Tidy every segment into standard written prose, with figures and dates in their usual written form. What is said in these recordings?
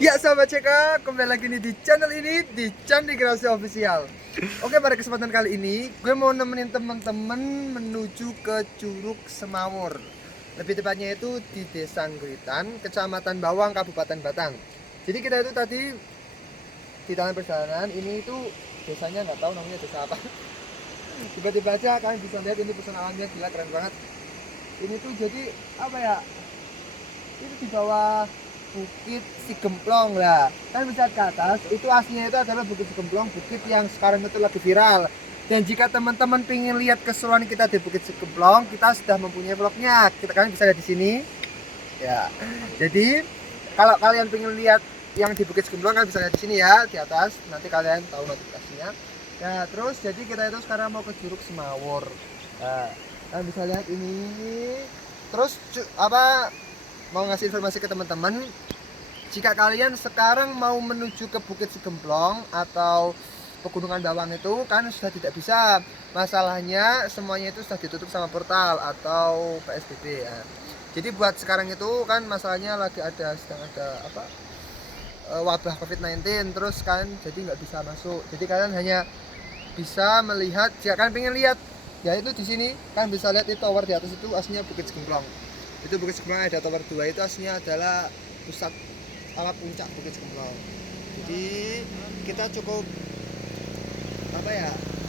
Ya sahabat CK, kembali lagi nih di channel ini, di Candigrasi Official. Oke, pada kesempatan kali ini gue mau nemenin teman-teman menuju ke Curug Semawur. Lebih tepatnya itu di Desa Ngritan, Kecamatan Bawang, Kabupaten Batang. Jadi kita itu tadi di dalam perjalanan ini itu desanya nggak tahu namanya desa apa. Tiba-tiba aja kalian bisa lihat ini pesona alamnya gila, keren banget. Ini tuh jadi apa ya? Itu di bawah Bukit Sigemplong lah. Kan bisa ke atas, itu aslinya itu adalah Bukit Sigemplong, bukit yang sekarang itu lagi viral. Dan jika teman-teman pengen lihat keseruan kita di Bukit Sigemplong, kita sudah mempunyai vlognya. Kalian bisa lihat di sini. Ya. Jadi kalau kalian pengen lihat yang di Bukit Sigemplong, kalian bisa lihat di sini ya, di atas. Nanti kalian tahu notifikasinya. Ya, terus jadi kita itu sekarang mau ke Curug Semawur. Nah, kalian bisa lihat ini. Terus mau ngasih informasi ke teman-teman, jika kalian sekarang mau menuju ke Bukit Sigemplong atau Pegunungan Bawang itu kan sudah tidak bisa. Masalahnya semuanya itu sudah ditutup sama portal atau PSBB ya. Jadi buat sekarang itu kan masalahnya sedang ada wabah COVID-19, terus kan jadi nggak bisa masuk. Jadi kalian hanya bisa melihat, jika kalian pengen lihat ya itu di sini kan bisa lihat itu tower di atas itu aslinya Bukit Sigemplong. Itu Bukit Sigemplong ada tower 2 itu aslinya adalah puncak Bukit Sigemplong. Jadi kita cukup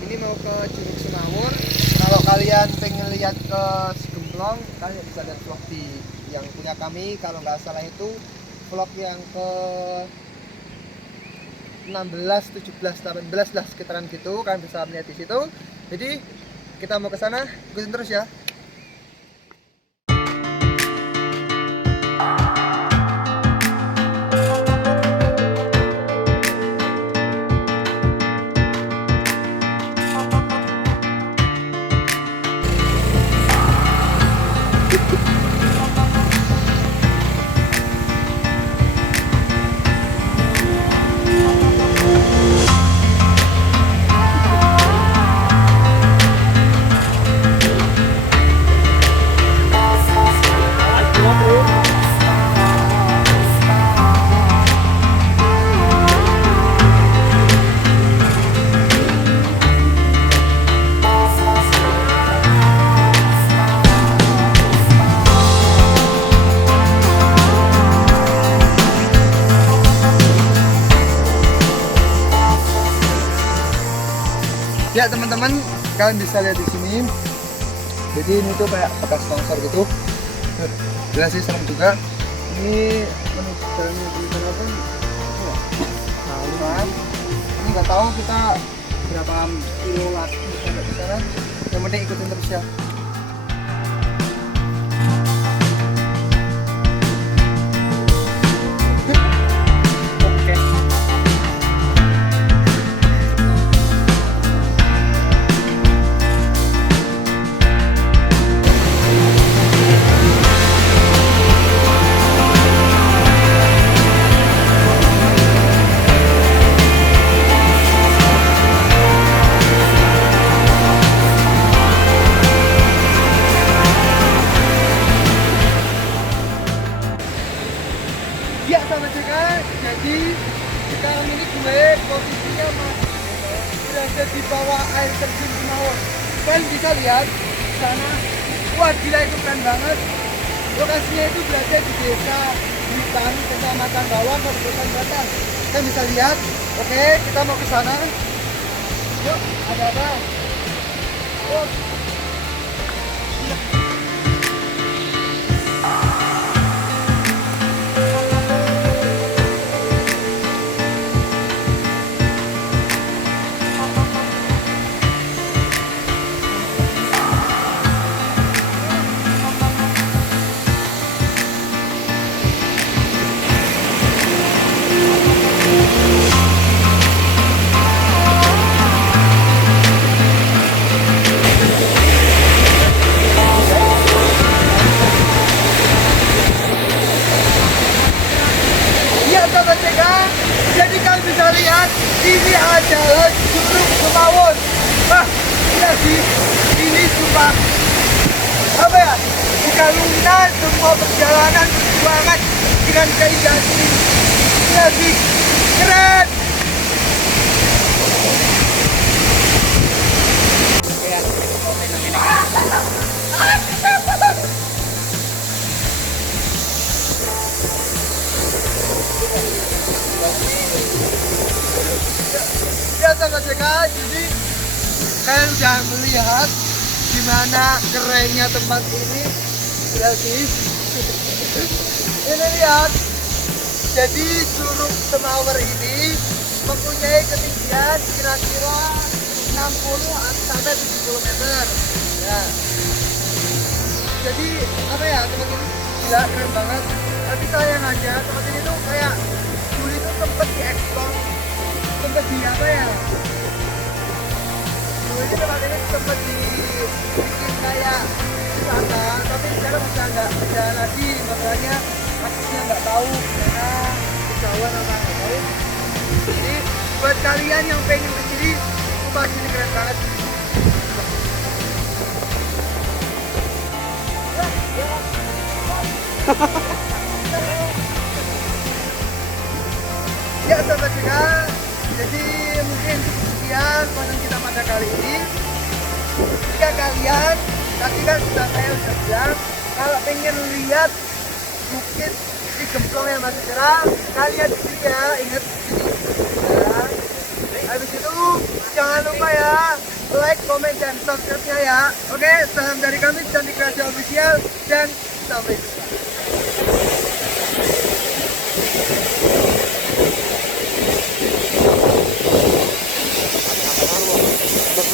ini mau ke Curug Semawur. Kalau kalian pengen lihat ke Sigemplong, kalian bisa lihat vlog yang punya kami, kalau nggak salah itu vlog yang ke 16, 17, 18 lah sekitaran gitu, kalian bisa melihat di situ. Jadi kita mau ke sana, ikutin terus ya. Ya teman-teman, kalian bisa lihat di sini. Jadi ini tuh kayak bekas longsor gitu. Jelas sih, serem juga. Ini jalannya di sana pun nah, lumayan. Ini nggak tahu kita berapa kilo lagi sampai ke sana. Yang penting ikutin terus ya. Ya sama CK, jadi sekarang ini gue posisinya masih berada di bawah air terjun Semawur. Kalian bisa lihat sana, wah gila itu keren banget. Lokasinya itu berada di Desa Ngritan, Kecamatan Bawang, Kabupaten Batang. Kalian bisa lihat. Oke, kita mau ke sana. Yuk, ada apa? Oh. Ini adalah Curug Semawur. Wah, gila sih. Ini sumpah bukan luminan, semua perjalanan perjuangan dengan keindahan ini. Iya sih, keren. Ya sahabat CK, jadi kalian udah melihat gimana kerennya tempat ini. Ya sih. Ini lihat. Jadi Curug Semawur ini mempunyai ketinggian kira-kira 60 sampai 70 meter. Ya. Jadi apa ya teman-teman? Gila keren banget. Tapi sayang aja tempat ini tuh kayak dulu itu sempet dieksplor, sempet di apa ya? Dulu ini tempat ini sempet dibikin kayak wisata, tapi sekarang udah nggak ada lagi, makanya aksesnya nggak tahu karena kejauhan apa nggak tahu. Jadi buat kalian yang pengen kesini, tempat ini keren banget. Ya sahabat CK, jadi mungkin sekian konten kita pada kali ini. Jika kalian tadi kan saya udah bilang kalau pengen lihat bukit di Gemplong yang masih cerah, kalian di sini ya, ingat di sini. Ya. Habis itu jangan lupa ya like, comment, dan subscribe-nya ya. Oke, salam dari kami Cantik Kreasi Official dan sampai jumpa.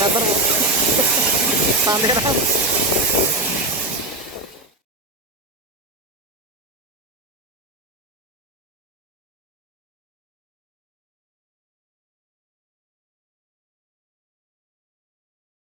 Meter, santai